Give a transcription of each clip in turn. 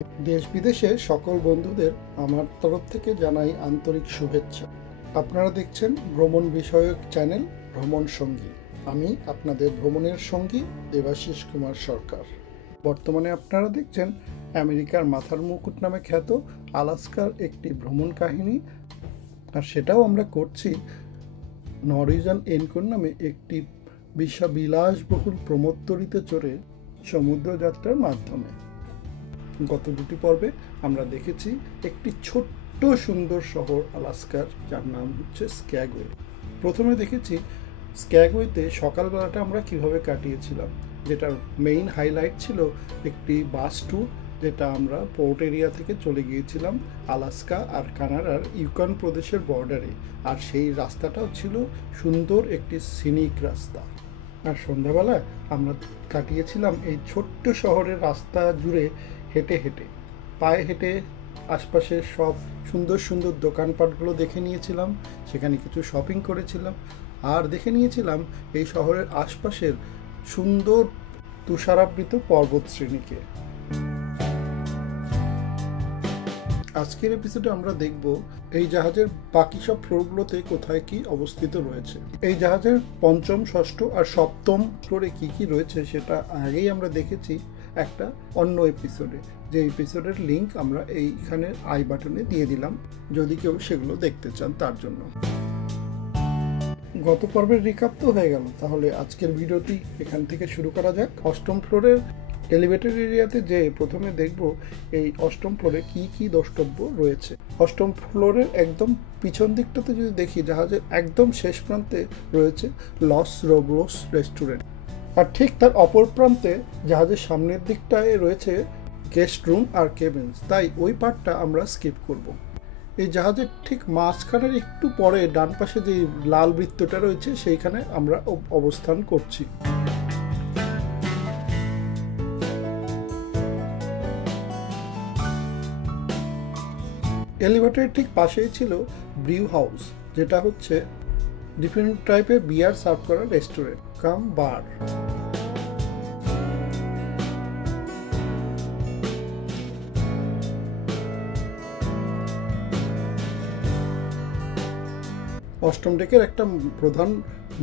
দেশ বিদেশে সকল বন্ধুদের আমার তরফ থেকে জানাই আন্তরিক শুভেচ্ছা। আপনারা দেখছেন ভ্রমণ বিষয়ক চ্যানেল ভ্রমণ সঙ্গী। আমি আপনাদের ভ্রমণের সঙ্গী দেবাশিস কুমার সরকার। বর্তমানে আপনারা দেখছেন আমেরিকার মাথার মুকুট নামে খ্যাত আলাস্কার একটি ভ্রমণ কাহিনী, আর সেটাও আমরা করছি নরওয়েজিয়ান এনকোর নামে একটি বিলাসবহুল প্রমোত্তরিতে চড়ে সমুদ্র যাত্রার মাধ্যমে। গত দুটি পর্বে আমরা দেখেছি একটি ছোট্ট সুন্দর শহর আলাস্কার, যার নাম হচ্ছে স্ক্যাগওয়ে। প্রথমে দেখেছি স্ক্যাগওয়েতে সকালবেলাটা আমরা কিভাবে কাটিয়েছিলাম, যেটার মেইন হাইলাইট ছিল একটি বাস ট্যুর, যেটা আমরা পোর্ট এরিয়া থেকে চলে গিয়েছিলাম আলাস্কা আর কানাডার ইউকন প্রদেশের বর্ডারে, আর সেই রাস্তাটাও ছিল সুন্দর একটি সিনিক রাস্তা। আর সন্ধ্যাবেলায় আমরা কাটিয়েছিলাম এই ছোট্ট শহরের রাস্তা জুড়ে হেঁটে হেঁটে, পায়ে হেঁটে আশপাশের সব সুন্দর সুন্দর দোকানপাটগুলো দেখে নিয়েছিলাম, সেখানে কিছু শপিং করেছিলাম, আর দেখে নিয়েছিলাম এই শহরের আশপাশের সুন্দর তুষারাবৃত পর্বত শ্রেণীকে। আজকের এপিসোডে আমরা দেখব এই জাহাজের বাকি সব ফ্লোরগুলোতে কোথায় কি অবস্থিত রয়েছে। এই জাহাজের পঞ্চম, ষষ্ঠ আর সপ্তম ফ্লোরে কি কি রয়েছে সেটা আগেই আমরা দেখেছি একটা অন্য এপিসোডে, যে এপিসোডের লিংক আমরা এইখানে আই বাটনে দিয়ে দিলাম যদি কেউ সেগুলো দেখতে চান তার জন্য। গত পর্বের রিক্যাপ তো হয়ে গেল, তাহলে আজকের ভিডিওটি এখান থেকে শুরু করা যাক। অষ্টম ফ্লোরের এলিভেটর এরিয়াতে যে প্রথমে দেখব এই অষ্টম ফ্লোরে কি কি দ্রষ্টব্য রয়েছে। অষ্টম ফ্লোরের একদম পিছন দিকটাতে যদি দেখি, জাহাজের একদম শেষ প্রান্তে রয়েছে লস রোবলোস রেস্টুরেন্ট, আর ঠিক তার অপর প্রান্তে জাহাজের সামনের দিকটায় রয়েছে গেস্ট রুম আর কেবিনস, তাই ওই পার্টটা আমরা স্কিপ করব। এই জাহাজের ঠিক মাঝখানের একটু পরে ডান পাশে যে লাল বৃত্তটা রয়েছে সেইখানে আমরা অবস্থান করছি। এলিভেটরের ঠিক পাশেই ছিল ব্রিউ হাউস, যেটা হচ্ছে ডিফারেন্ট টাইপের বিয়ার সার্ভ করার রেস্টুরেন্ট কাম বার। অষ্টম ডেকের একটা প্রধান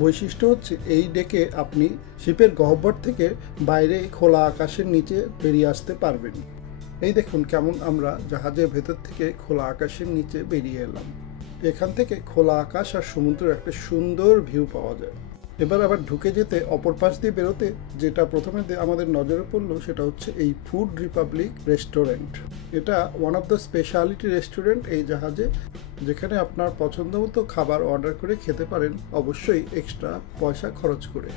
বৈশিষ্ট্য হচ্ছে এই ডেকে আপনি শিপের গহ্বর থেকে বাইরে খোলা আকাশের নিচে বেরিয়ে আসতে পারবেন। এই দেখুন কেমন আমরা জাহাজের ভেতর থেকে খোলা আকাশের নিচে বেরিয়ে এলাম। এখান থেকে খোলা আকাশ আর সমুদ্রের একটা সুন্দর ভিউ পাওয়া যায়। এবার আবার ঢুকে যেতে অপর পাশ দিয়ে বেরোতে যেটা প্রথমে আমাদের নজরে পড়লো সেটা হচ্ছে এই ফুড রিপাবলিক রেস্টুরেন্ট। এটা one of the speciality restaurant এই জাহাজে, যেখানে আপনার পছন্দ মতো খাবার অর্ডার করে খেতে পারেন, অবশ্যই এক্সট্রা পয়সা খরচ করে।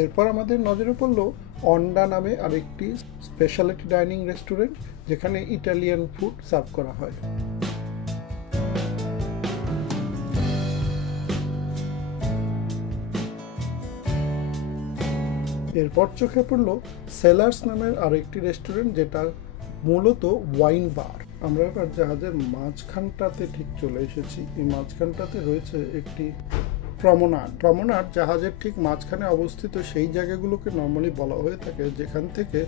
এরপর আমাদের নজরে পড়লো অন্ডা নামে আরেকটি স্পেশালিটি ডাইনিং রেস্টুরেন্ট, যেখানে ইটালিয়ান ফুড সার্ভ করা হয়। এরপর চোখে পড়লো সেলার্স নামের আরেকটি রেস্টুরেন্ট, যেটা মূলত ওয়াইন বার। আমরা এবার জাহাজের মাঝখানটাতে ঠিক চলে এসেছি। এই মাঝখানটাতে রয়েছে একটি প্রমনাড। জাহাজের ঠিক মাঝখানে অবস্থিত সেই জায়গাগুলোকে নর্মালি বলা হয়ে থাকে যেখান থেকে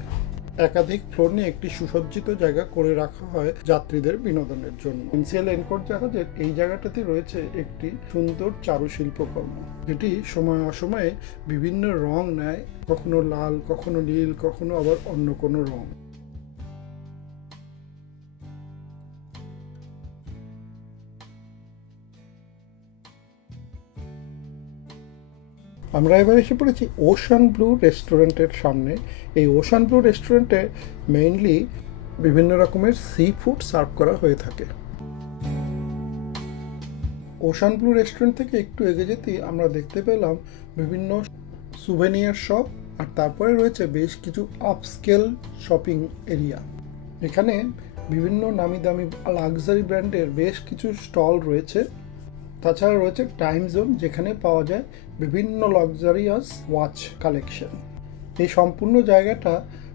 একাধিক ফ্লোর নিয়ে একটি সুসজ্জিত জায়গা করে রাখা হয় যাত্রীদের বিনোদনের জন্য। এনসিএল এনকোর জাহাজের এই জায়গাটাতে রয়েছে একটি সুন্দর চারুশিল্পকর্ম, যেটি সময় অসময়ে বিভিন্ন রং নেয়, কখনো লাল, কখনো নীল, কখনো আবার অন্য কোনো রং। আমরা এবার এসে পড়েছি ওশান ব্লু রেস্টুরেন্টের সামনে। এই ওশান ব্লু রেস্টুরেন্টে মেইনলি বিভিন্ন রকমের সি ফুড সার্ভ করা হয়ে থাকে। ওশান ব্লু রেস্টুরেন্ট থেকে একটু এগিয়ে যেতেই আমরা দেখতে পেলাম বিভিন্ন সুভেনিয়ার শপ, আর তারপরে রয়েছে বেশ কিছু আপস্কেল শপিং এরিয়া। এখানে বিভিন্ন নামি দামি লাক্সারি ব্র্যান্ডের বেশ কিছু স্টল রয়েছে। তাছাড়া রয়েছে টাইম জোন, যেখানে পাওয়া যায় বিভিন্ন লাক্সারিয়াস ওয়াচ কালেকশন। এই সম্পূর্ণ জায়গাটা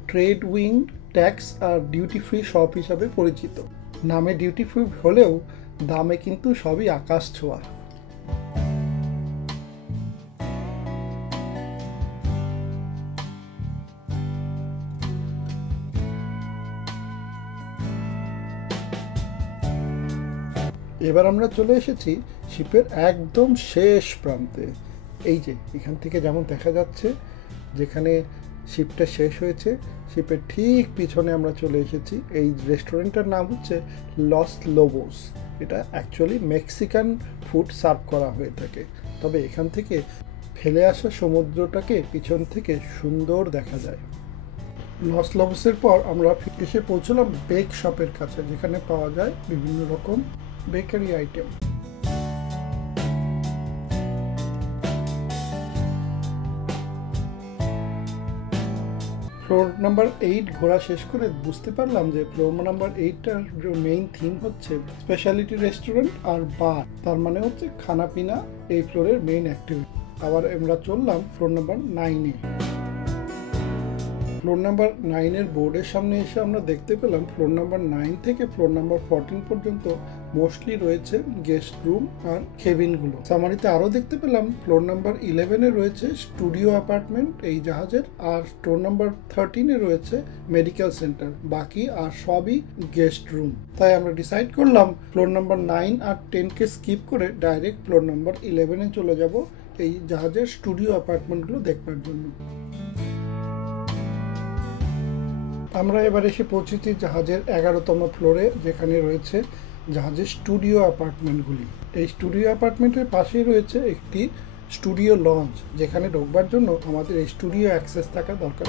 ট্রেড উইং, ট্যাক্স আর ডিউটি ফ্রি শপ হিসাবে পরিচিত। নামে ডিউটি ফ্রি হলেও দামে কিন্তু সবই আকাশ ছোঁয়া। এবার আমরা চলে এসেছি শিপের একদম শেষ প্রান্তে। এই যে এখান থেকে যেমন দেখা যাচ্ছে যেখানে শিপটা শেষ হয়েছে, শিপের ঠিক পিছনে আমরা চলে এসেছি। এই রেস্টুরেন্টের নাম হচ্ছে লস লোবোস। এটা অ্যাকচুয়ালি মেক্সিকান ফুড সার্ভ করা হয়ে থাকে, তবে এখান থেকে ফেলে আসা সমুদ্রটাকে পিছন থেকে সুন্দর দেখা যায়। লস লোবোসের পর আমরা এসে পৌঁছলাম বেক শপের কাছে, যেখানে পাওয়া যায় বিভিন্ন রকম বেকারি আইটেম। ফ্লোর নাম্বার 8 ঘোরা শেষ করে বুঝতে পারলাম যে ফ্লোর নাম্বার 8টার মেইন থিম হচ্ছে স্পেশালিটি রেস্টুরেন্ট আর বার, তার মানে হচ্ছে খানা পিনা এই ফ্লোরের মেইন অ্যাক্টিভিটি। আবার আমরা চললাম ফ্লোর নাম্বার 9-এ। ফ্লোর নাম্বার 9-এর বোর্ডের সামনে এসে আমরা দেখতে পেলাম ফ্লোর নাম্বার 9 থেকে ফ্লোর নাম্বার 14 পর্যন্ত মোস্টলি রয়েছে গেস্ট রুম আর কেবিনগুলো। সামারিতে আরও দেখতে পেলাম ফ্লোর নাম্বার 11-এ রয়েছে স্টুডিও অ্যাপার্টমেন্ট এই জাহাজের, আর ফ্লোর নাম্বার 13-এ রয়েছে মেডিকেল সেন্টার। বাকি আর সবই গেস্ট রুম। তাই আমরা ডিসাইড করলাম ফ্লোর নাম্বার 9 আর 10কে স্কিপ করে ডাইরেক্ট ফ্লোর নাম্বার 11-এ চলে যাব এই জাহাজের স্টুডিও অ্যাপার্টমেন্টগুলো দেখবার জন্য। আমরা এবার এসে পৌঁছেছি জাহাজের 11তম ফ্লোরে, যেখানে রয়েছে জাহাজের স্টুডিও অ্যাপার্টমেন্টগুলি। এই স্টুডিও অ্যাপার্টমেন্টের পাশেই রয়েছে একটি স্টুডিও লঞ্চ, যেখানে ঢোকবার জন্য আমাদের এই স্টুডিও অ্যাক্সেস থাকা দরকার।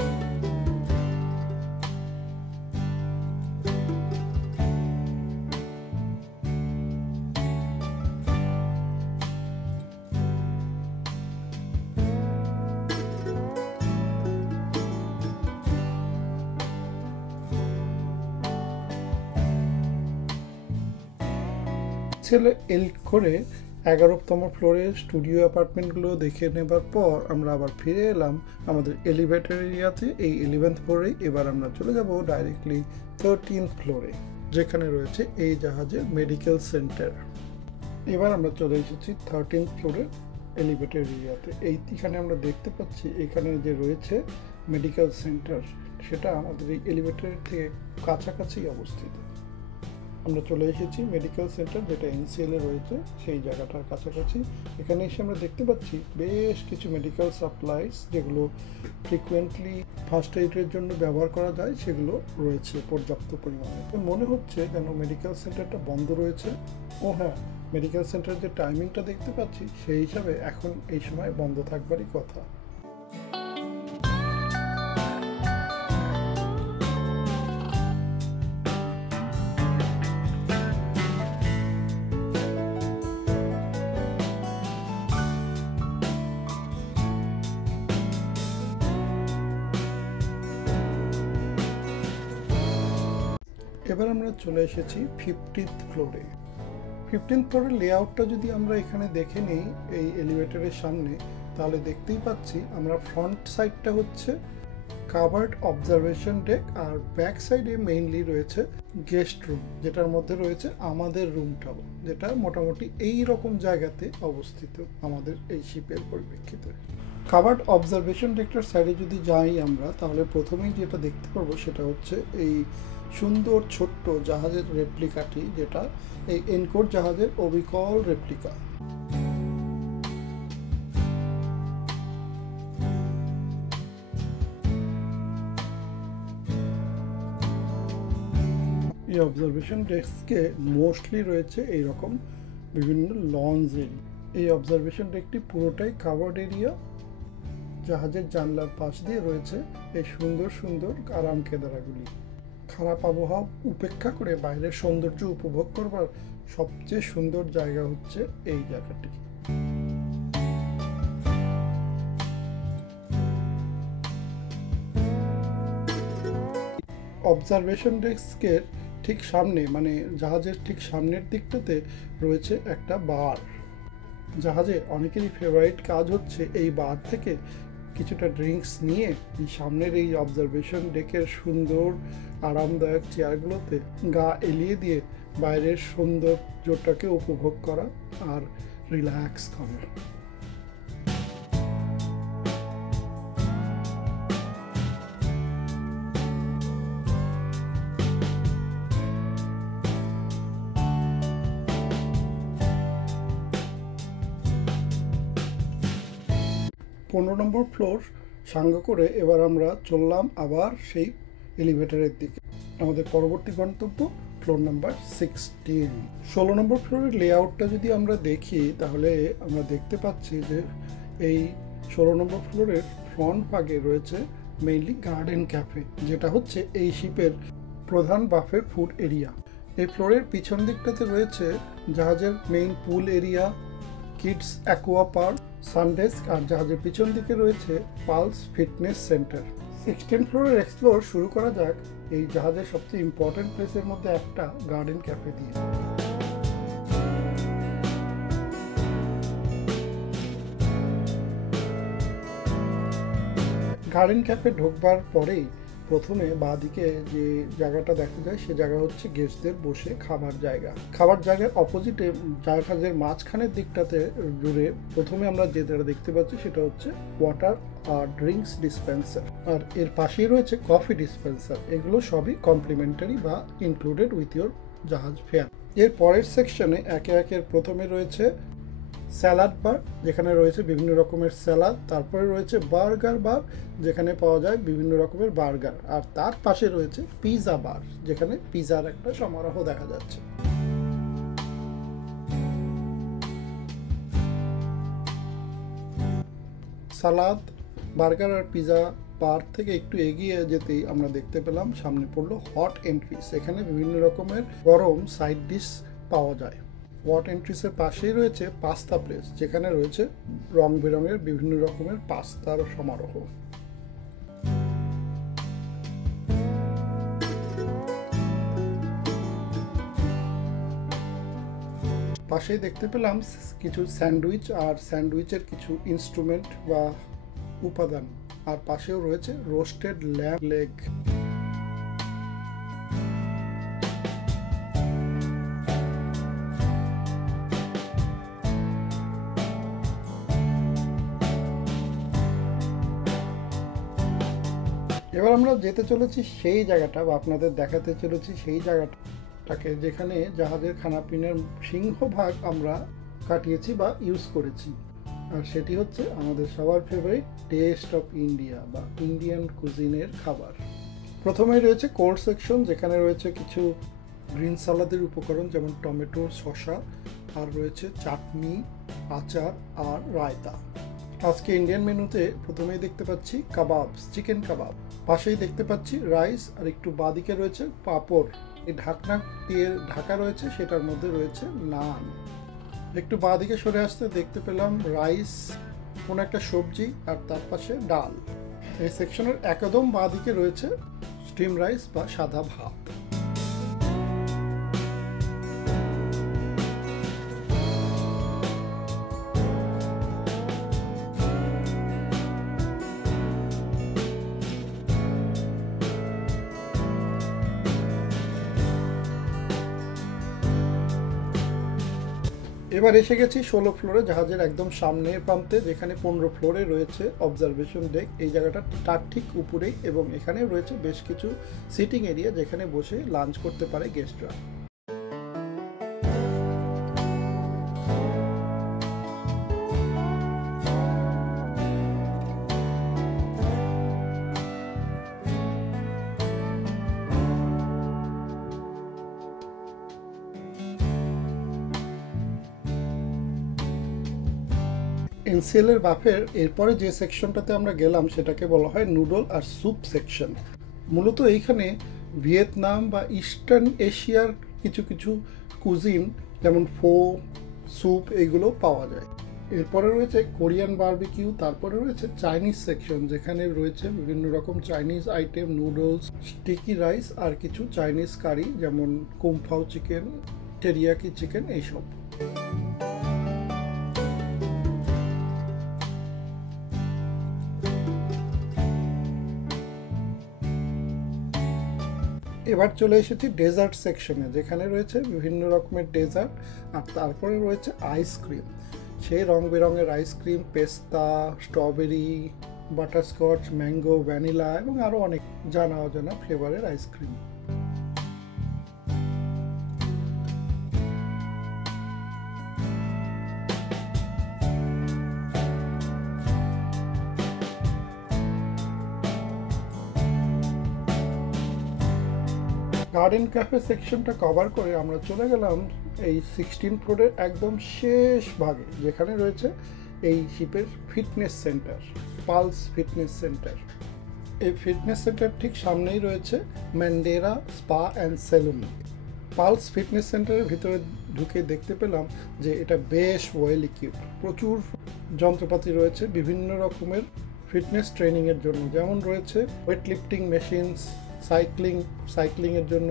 ছেলে এল করে 11তম ফ্লোরের স্টুডিও অ্যাপার্টমেন্টগুলো দেখে নেবার পর আমরা আবার ফিরে এলাম আমাদের এলিভেটর এরিয়াতে। এই 11th ফ্লোরে এবার আমরা চলে যাব ডাইরেক্টলি 13th ফ্লোরে, যেখানে রয়েছে এই জাহাজের মেডিকেল সেন্টার। এবার আমরা চলে এসেছি 13th ফ্লোরের এলিভেটর এরিয়াতে। এইখানে আমরা দেখতে পাচ্ছি এখানে যে রয়েছে মেডিকেল সেন্টার, সেটা আমাদের এই এলিভেটরের থেকে কাছাকাছি অবস্থিত। আমরা চলে এসেছি মেডিকেল সেন্টার, যেটা এনসিএল এ রয়েছে সেই জায়গাটার কাছাকাছি। এখানে এসে আমরা দেখতে পাচ্ছি বেশ কিছু মেডিকেল সাপ্লাইস, যেগুলো ফ্রিকুয়েন্টলি ফার্স্ট এইডের জন্য ব্যবহার করা যায়, সেগুলো রয়েছে পর্যাপ্ত পরিমাণে। মনে হচ্ছে যেন মেডিকেল সেন্টারটা বন্ধ রয়েছে। ও হ্যাঁ, মেডিকেল সেন্টার যে টাইমিংটা দেখতে পাচ্ছি সেই হিসাবে এখন এই সময় বন্ধ থাকবারই কথা। এবার আমরা চলে এসেছি 15th ফ্লোরে। 15th ফ্লোরের লেআউটটা যদি আমরা এখানে দেখে নিই এই এলিভেটরের সামনে, তাহলে দেখতেই পাচ্ছি আমরা ফ্রন্ট সাইডটা হচ্ছে কাভার্ড অবজারভেশন ডেক, আর ব্যাক সাইডে মেইনলি রয়েছে গেস্ট রুম, যেটার মধ্যে রয়েছে আমাদের রুমটাও, যেটা মোটামুটি এই রকম জায়গাতে অবস্থিত আমাদের এই শিপের পরিপ্রেক্ষিতে। কাভার্ড অবজারভেশন ডেকটার সাইডে যদি যাই আমরা, তাহলে প্রথমেই যেটা দেখতে পাবো সেটা হচ্ছে এই সুন্দর ছোট্ট জাহাজের রেপ্লিকাটি, যেটা এই এনকোর জাহাজের অবিকল রেপ্লিকা। এই অবজারভেশন ডেস্কে মোস্টলি রয়েছে এইরকম বিভিন্ন লঞ্চ এরিয়া। এই অবজারভেশন ডেকটি পুরোটাই কাভার্ড এরিয়া। জাহাজের জানলার পাশ দিয়ে রয়েছে এই সুন্দর সুন্দর আরাম কেদারাগুলি। খারাপ আবহাওয়া উপেক্ষা করে বাইরের সৌন্দর্য উপভোগ করবার সবচেয়ে সুন্দর জায়গা হচ্ছে এই জায়গাটি। অবজারভেশন ডেস্কের ঠিক সামনে, মানে জাহাজের ঠিক সামনের দিকটাতে রয়েছে একটা বার। জাহাজে অনেকেরই ফেভারিট কাজ হচ্ছে এই বার থেকে কিছুটা ড্রিঙ্কস নিয়ে এই সামনের এই অবজারভেশন ডেকের সুন্দর আরামদায়ক চেয়ারগুলোতে গা এলিয়ে দিয়ে বাইরের সৌন্দর্যটাকে উপভোগ করা আর রিল্যাক্স করা। 15 নম্বর ফ্লোর সাঙ্গ করে এবার আমরা চললাম আবার সেই এলিভেটরের দিকে। আমাদের পরবর্তী গন্তব্য ফ্লোর নাম্বার 16। 16 নম্বর ফ্লোরের লেআউটটা যদি আমরা দেখি তাহলে আমরা দেখতে পাচ্ছি যে এই 16 নম্বর ফ্লোরের ফ্রন্ট ভাগে রয়েছে মেইনলি গার্ডেন ক্যাফে, যেটা হচ্ছে এই শিপের প্রধান বাফে ফুড এরিয়া। এই ফ্লোরের পিছন দিকটাতে রয়েছে জাহাজের main pool area, kids aqua park, sundeck, আর জাহাজের পিছন দিকে রয়েছে পালস ফিটনেস সেন্টার। 16 ফ্লোরের এক্সপ্লোর শুরু করা যাক এই জাহাজের সবচেয়ে ইম্পর্টেন্ট প্লেসের মধ্যে একটা গার্ডেন ক্যাফে দিয়ে। গার্ডেন ক্যাফে ঢোকবার পরেই প্রথমে বাঁদিকে যে জায়গাটা দেখা যায় সে জায়গা হচ্ছে গেস্টদের বসে খাবার জায়গা। খাবার জায়গার অপোজিটে জাহাজের মাঝখানের দিকটাতে জুড়ে প্রথমে আমরা যেটা দেখতে পাচ্ছি সেটা হচ্ছে ওয়াটার আর ড্রিঙ্কস ডিসপেন্সার, আর এর পাশেই রয়েছে কফি ডিসপেন্সার। এগুলো সবই কমপ্লিমেন্টারি বা ইনক্লুডেড উইথ ইয়োর জাহাজ ফেয়ার। এর পরের সেকশনে একে একে প্রথমে রয়েছে স্যালাড বার, যেখানে রয়েছে বিভিন্ন রকমের স্যালাড। তারপরে রয়েছে বার্গার বার, যেখানে পাওয়া যায় বিভিন্ন রকমের বার্গার। আর তার পাশে রয়েছে পিৎজা বার, যেখানে পিৎজার একটা সমারোহ দেখা যাচ্ছে। সালাদ, বার্গার আর পিৎজা বার থেকে একটু এগিয়ে যেতেই আমরা দেখতে পেলাম সামনে পড়লো হট এন্ট্রিস। এখানে বিভিন্ন রকমের গরম সাইড ডিশ পাওয়া যায়। হট এন্ট্রিসের পাশেই রয়েছে পাস্তা প্লেস, যেখানে রয়েছে রং বেরঙের বিভিন্ন রকমের পাস্তার সমারোহ। পাশেই দেখতে পেলাম কিছু স্যান্ডউইচ আর স্যান্ডউইচের কিছু ইনস্ট্রুমেন্ট বা উপাদান, আর পাশেও রয়েছে রোস্টেড ল্যাম্ব লেগ। এবার আমরা যেতে চলেছি সেই জায়গাটা বা আপনাদের দেখাতে চলেছি সেই জায়গাটাকে যেখানে জাহাজের খানাপিনার সিংহভাগ আমরা কাটিয়েছি বা ইউজ করেছি, আর সেটি হচ্ছে আমাদের সবার ফেভারিট টেস্ট অফ ইন্ডিয়া বা ইন্ডিয়ান কুজিনের খাবার। প্রথমে রয়েছে কোল্ড সেকশন, যেখানে রয়েছে কিছু গ্রিন সালাদের উপকরণ যেমন টমেটো, শসা, আর রয়েছে চাটনি, আচার আর রায়তা। আজকে ইন্ডিয়ান মেনুতে প্রথমেই দেখতে পাচ্ছি কাবাবস, চিকেন কাবাব। পাশেই দেখতে পাচ্ছি রাইস, আর একটু বাঁদিকে রয়েছে পাঁপড়। এই ঢাকনা দিয়ে ঢাকা রয়েছে, সেটার মধ্যে রয়েছে নান। একটু বাঁদিকে সরে আসতে দেখতে পেলাম রাইস, কোনো একটা সবজি, আর তার পাশে ডাল। এই সেকশনের একদম বাঁদিকে রয়েছে স্টিম রাইস বা সাদা ভাত। এবার এসে গেছি 16 ফ্লোরে, জাহাজের একদম সামনের প্রান্তে, যেখানে 15 ফ্লোরে রয়েছে অবজারভেশন ডেক। এই জায়গাটা তার ঠিক উপরেই, এবং এখানে রয়েছে বেশ কিছু সিটিং এরিয়া যেখানে বসে লাঞ্চ করতে পারে গেস্টরা। এনসিএল এর বাফের এরপরে যে সেকশনটাতে আমরা গেলাম সেটাকে বলা হয় নুডল আর স্যুপ সেকশন। মূলত এইখানে ভিয়েতনাম বা ইস্টার্ন এশিয়ার কিছু কিছু কুজিন যেমন ফো, স্যুপ এগুলো পাওয়া যায়। এরপরে রয়েছে কোরিয়ান বারবিকিউ, তারপরে রয়েছে চাইনিজ সেকশন, যেখানে রয়েছে বিভিন্ন রকম Chinese item, noodles, sticky rice, আর কিছু চাইনিজ কারি যেমন কুমফাও চিকেন, টেরিয়াকি চিকেন, এইসব। এবার চলে এসেছি ডেজার্ট সেকশনে, যেখানে রয়েছে বিভিন্ন রকমের ডেজার্ট, আর তারপরে রয়েছে আইসক্রিম। সেই রং বেরঙের আইসক্রিম, পেস্তা, স্ট্রবেরি, বাটারস্কচ, ম্যাঙ্গো, ভ্যানিলা এবং আরও অনেক জানা অজানা ফ্লেভারের আইসক্রিম। গার্ডেন ক্যাফে সেকশনটা কভার করে আমরা চলে গেলাম এই 16 ফ্লোরের একদম শেষ ভাগে, যেখানে রয়েছে এই শিপের fitness centre, pulse fitness centre. এই ফিটনেস সেন্টার ঠিক সামনেই রয়েছে Mandara spa and salon. Pulse fitness সেন্টারের ভিতরে ঢুকে দেখতে পেলাম যে এটা বেশ ওয়েল ইকুইপড, প্রচুর যন্ত্রপাতি রয়েছে বিভিন্ন রকমের ফিটনেস ট্রেনিংয়ের জন্য, যেমন রয়েছে ওয়েট লিফটিং মেশিনস, সাইক্লিংয়ের জন্য।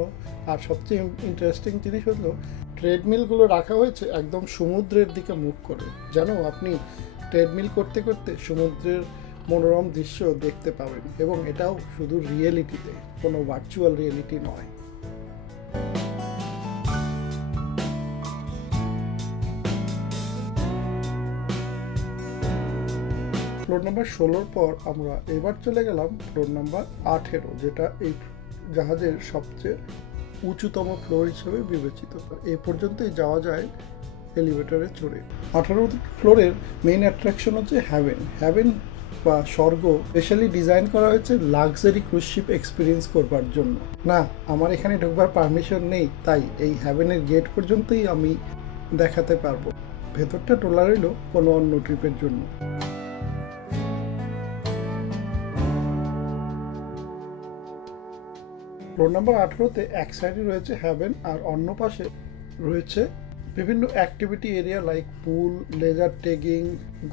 আর সবচেয়ে ইন্টারেস্টিং জিনিস হলো ট্রেডমিলগুলো রাখা হয়েছে একদম সমুদ্রের দিকে মুখ করে, যেন আপনি ট্রেডমিল করতে করতে সমুদ্রের মনোরম দৃশ্য দেখতে পাবেন, এবং এটাও শুধু রিয়েলিটিতে, কোনো ভার্চুয়াল রিয়েলিটি নয়। ফ্লোর নাম্বার 16 পর আমরা এবার চলে গেলাম ফ্লোর নাম্বার 18, যেটা এই জাহাজের সবচেয়ে উঁচুতম ফ্লোর হিসেবে বিবেচিত। এ পর্যন্তই যাওয়া যায় এলিভেটরে চড়ে। 18 ফ্লোরের মেইন অ্যাট্রাকশন হচ্ছে হ্যাভেন বা স্বর্গ। স্পেশালি ডিজাইন করা হয়েছে লাক্সারি ক্রুজ শিপ এক্সপিরিয়েন্স করবার জন্য। না, আমার এখানে ঢোকবার পারমিশন নেই, তাই এই হ্যাভেনের গেট পর্যন্তই আমি দেখাতে পারবো। ভেতরটা তোলা রইল কোনো অন্য ট্রিপের জন্য। ফ্লোর নাম্বার 18-তে এক সাইডে রয়েছে হ্যাভেন, আর অন্য পাশে রয়েছে বিভিন্ন অ্যাক্টিভিটি এরিয়া লাইক পুল, লেজার ট্যাগিং,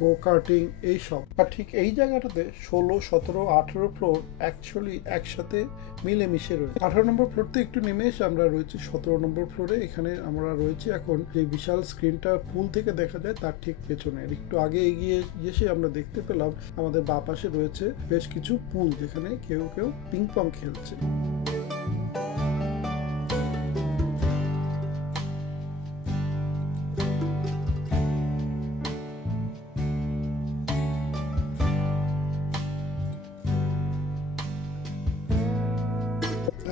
গো কার্টিং, এইসব। আর ঠিক এই জায়গাটাতে 16, 17, 18 ফ্লোর অ্যাকচুয়ালি একসাথে মিলেমিশে রয়েছে। 18 নম্বর ফ্লোরতে একটু নেমে এসে আমরা রয়েছি 17 নম্বর ফ্লোরে। এখানে আমরা রয়েছি এখন যে বিশাল স্ক্রিনটা পুল থেকে দেখা যায় তার ঠিক পেছনে। একটু আগে এগিয়ে এসে আমরা দেখতে পেলাম আমাদের বাঁ পাশে রয়েছে বেশ কিছু পুল, যেখানে কেউ কেউ পিং পং খেলছে।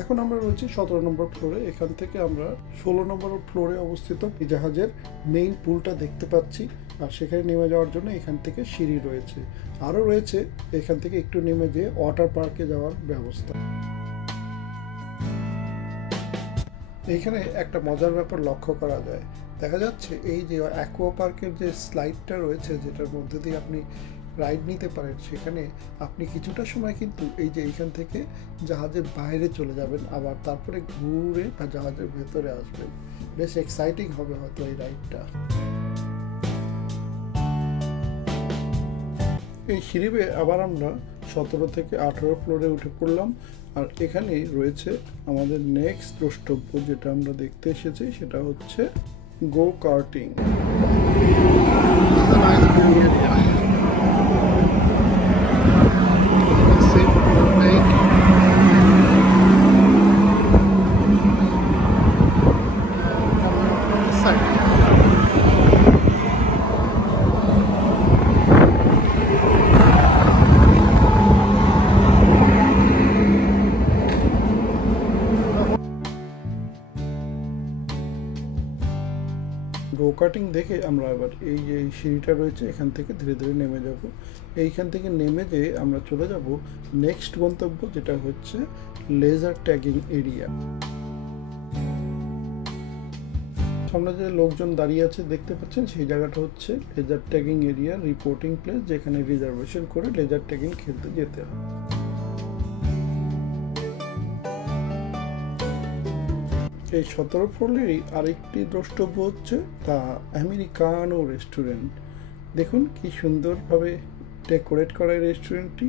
এখন আমরা রয়েছি 17 নম্বর ফ্লোরে। এখান থেকে আমরা 16 নম্বর ফ্লোরে অবস্থিত এই জাহাজের মেইন পুলটা দেখতে পাচ্ছি, আর সেখানে নেমে যাওয়ার জন্য এখান থেকে সিঁড়ি রয়েছে। আরও রয়েছে এখান থেকে একটু নেমে যেয়ে ওয়াটার পার্কে যাওয়ার ব্যবস্থা। এইখানে একটা মজার ব্যাপার লক্ষ্য করা যায়, দেখা যাচ্ছে এই যে অ্যাকোয়া পার্কের যে স্লাইডটা রয়েছে, যেটার মধ্যে দিয়ে আপনি রাইড নিতে পারেন, সেখানে আপনি কিছুটা সময় কিন্তু এই যে এইখান থেকে জাহাজের বাইরে চলে যাবেন, আবার তারপরে ঘুরে বা জাহাজের ভেতরে আসবেন। বেশ এক্সাইটিং হবে হয়তো এই রাইডটা। এই সিঁড়ি বেয়ে আবার আমরা 17 থেকে 18 ফ্লোরে উঠে পড়লাম, আর এখানেই রয়েছে আমাদের নেক্সট দ্রষ্টব্য যেটা আমরা দেখতে এসেছি, সেটা হচ্ছে গো কার্টিং। গো কার্টিং দেখে আমরা এবার এই যে সিঁড়িটা রয়েছে এখান থেকে ধীরে ধীরে নেমে যাব। এইখান থেকে নেমে যেয়ে আমরা চলে যাব নেক্সট গন্তব্য, যেটা হচ্ছে লেজার ট্যাগিং এরিয়া। সামনে যে লোকজন দাঁড়িয়ে আছে দেখতে পাচ্ছেন, সেই জায়গাটা হচ্ছে laser tagging area reporting place, যেখানে রিজার্ভেশন করে লেজার ট্যাগিং খেলতে যেতে হয়। এই 17 ফ্লোরেরই আরেকটি দ্রষ্টব্য হচ্ছে দ্য আমেরিকানো রেস্টুরেন্ট। দেখুন কি সুন্দরভাবে ডেকোরেট করা এই রেস্টুরেন্টটি।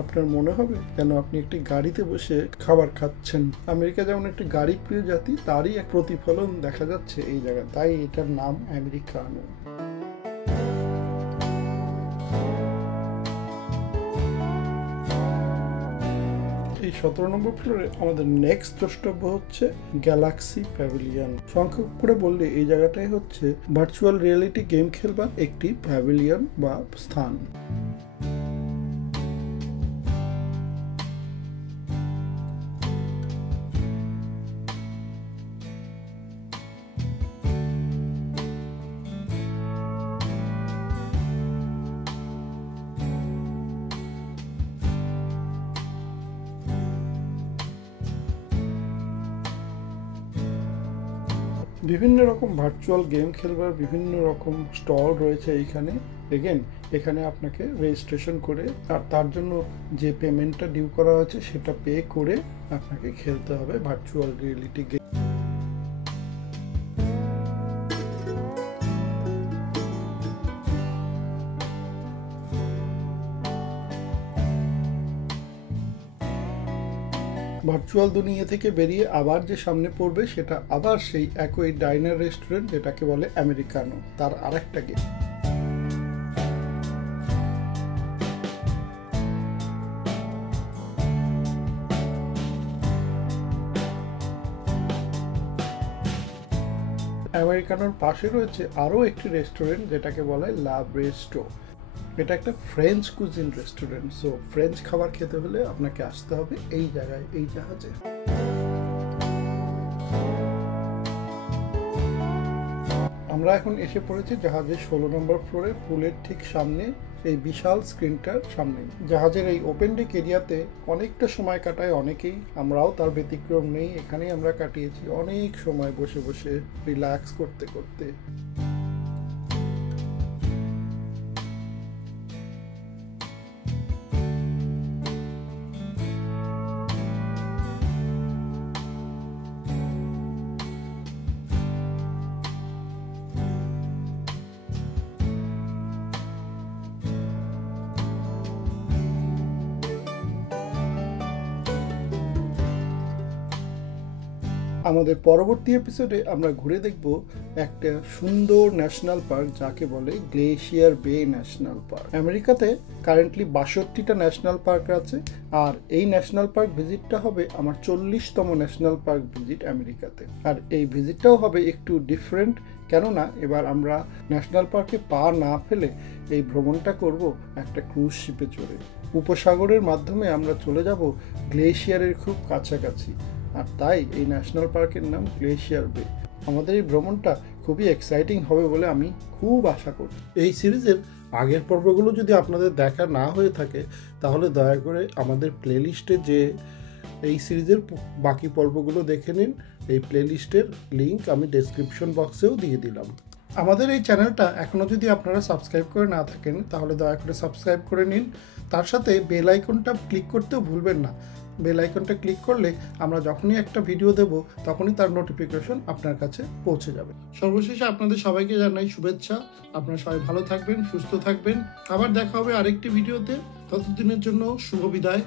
আপনার মনে হবে যেন আপনি একটি গাড়িতে বসে খাবার খাচ্ছেন। আমেরিকা যেমন একটি গাড়ি প্রিয় জাতি, তারই এক প্রতিফলন দেখা যাচ্ছে এই জায়গায়, তাই এটার নাম আমেরিকানো। এই 17 নম্বর ফ্লোরে আমাদের নেক্সট দ্রষ্টব্য হচ্ছে গ্যালাক্সি প্যাভিলিয়ন। সংক্ষেপ করে বললে এই জায়গাটাই হচ্ছে ভার্চুয়াল রিয়েলিটি গেম খেলবার একটি প্যাভিলিয়ন বা স্থান। বিভিন্ন রকম ভার্চুয়াল গেম খেলবার বিভিন্ন রকম স্টল রয়েছে এইখানে। এখানে আপনাকে রেজিস্ট্রেশন করে আর তার জন্য যে পেমেন্টটা ডিউ করা হয়েছে সেটা পে করে আপনাকে খেলতে হবে ভার্চুয়াল রিয়েলিটি গেম। ভার্চুয়াল দুনিয়া থেকে বেরিয়ে আবার যে সামনে পড়বে সেটা আবার সেই একই ডাইনার রেস্টুরেন্ট যেটাকে বলে আমেরিকানো, তার আরেকটা গেম। আমেরিকানোর পাশে রয়েছে আরও একটি রেস্টুরেন্ট যেটাকে বলে লা ব্রেস্টো। এটা একটা French cuisine restaurant. So French খাবার খেতে হলে আপনাকে আসতে হবে এই জায়গায়, এই জাহাজে। আমরা এখন এসে পড়েছি জাহাজের 16 নম্বর ফ্লোরে, পুলের ঠিক সামনে, এই বিশাল স্ক্রিনটার সামনে। জাহাজের এই ওপেন ডেক এরিয়াতে অনেকটা সময় কাটায় অনেকেই, আমরাও তার ব্যতিক্রম নেই। এখানেই আমরা কাটিয়েছি অনেক সময় বসে বসে রিল্যাক্স করতে করতে। আমাদের পরবর্তী এপিসোডে আমরা ঘুরে দেখব একটা সুন্দর ন্যাশনাল পার্ক যাকে বলে গ্লেশিয়ার বে ন্যাশনাল পার্ক। আমেরিকাতে কারেন্টলি 62টা ন্যাশনাল পার্ক আছে, আর এই ন্যাশনাল পার্ক ভিজিটটা হবে আমার 40তম ন্যাশনাল পার্ক ভিজিট আমেরিকাতে। আর এই ভিজিটটাও হবে একটু ডিফারেন্ট, কেননা এবার আমরা ন্যাশনাল পার্কে পা না ফেলে এই ভ্রমণটা করব একটা ক্রুজ শিপে চড়ে। উপসাগরের মাধ্যমে আমরা চলে যাব গ্লেশিয়ারের খুব কাছাকাছি, আর তাই এই ন্যাশনাল পার্কের নাম গ্লেশিয়ার বে। আমাদের এই ভ্রমণটা খুবই এক্সাইটিং হবে বলে আমি খুব আশা করি। এই সিরিজের আগের পর্বগুলো যদি আপনাদের দেখা না হয়ে থাকে তাহলে দয়া করে আমাদের প্লেলিস্টে যে এই সিরিজের বাকি পর্বগুলো দেখে নিন। এই প্লেলিস্টের লিঙ্ক আমি ডেসক্রিপশন বক্সেও দিয়ে দিলাম। আমাদের এই চ্যানেলটা এখনও যদি আপনারা সাবস্ক্রাইব করে না থাকেন তাহলে দয়া করে সাবস্ক্রাইব করে নিন। তার সাথে বেল আইকনটা ক্লিক করতেও ভুলবেন না। বেল আইকনটা ক্লিক করলে আমরা যখনই একটা ভিডিও দেব তখনই তার নোটিফিকেশন আপনার কাছে পৌঁছে যাবে। সর্বশেষে আপনাদের সবাইকে জানাই শুভেচ্ছা। আপনারা সবাই ভালো থাকবেন, সুস্থ থাকবেন। আবার দেখা হবে আরেকটি ভিডিওতে। ততদিনের জন্য শুভ বিদায়।